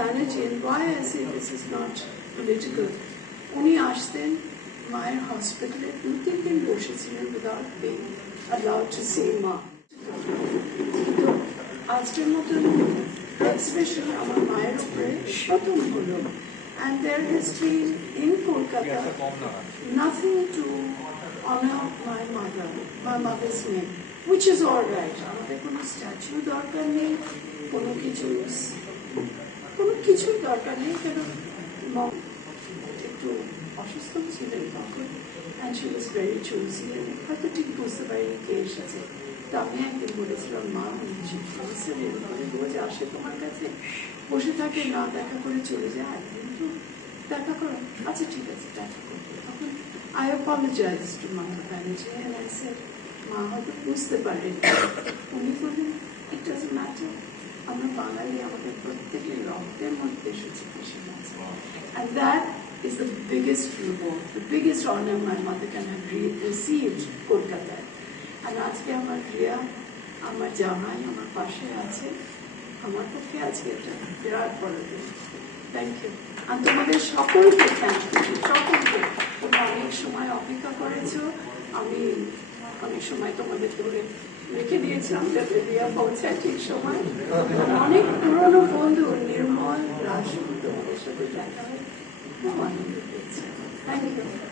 Banerjee, and why I say this is not political, উনি আসতেন মায়ের হসপিটালে দু তিন দিন বসেছিলেন without being allowed to see মা তো আজকের মতন এক্সপ্রেশন আমার মায়ের উপরে প্রথম হলো and there has been in Kolkata nothing to honor my mother, my mother's name, which is all right. আমাদের কোনো স্ট্যাচু দরকার নেই কোনো কিছু কিছুর দরকার নেই, কেন মম একটু অসুস্থ ছিলেন তখন and she was very choosy হয়তো ঠিক বুঝতে পারিনি কে এসেছে তো আমি একদিন বলেছিলাম, মা চিকিৎসা এরকম রোজ আসে তোমার কাছে, বসে থাকে, না দেখা করে চলে যায় কিন্তু দেখা করো আচ্ছা ঠিক আছে, দেখা করব। তখন আই অ্যাপোলজাইজ টু মা ব্যানার্জি অ্যান্ড আই সেড মা, হয়তো বুঝতে পারেন। উনি বললেন ইট ডাজ ম্যাটার আমরা আমাদের প্রত্যেকের রক্তের মধ্যে এসেছে কৃষি আছে And that is the biggest reward, the biggest honor my mother can have received কলকাতায় আর আজকে আমার রিয়া আমার জামাই আমার পাশে আছে। আমার পক্ষে আজকে এটা। বিরাট বড় দিন। থ্যাংক ইউ আর তোমাদের সকলকে থ্যাংক ইউ সকলকে। তোমরা অনেক সময় অপেক্ষা করেছ। আমি অনেক সময় তোমাদের ধরে রেখে দিয়েছিলাম যাতে রিয়া পৌঁছায় ঠিক সময়। অনেক নির্মল রাজু তোমাদের সাথে দেখা হয় খুব আনন্দ পেয়েছি থ্যাংক ইউ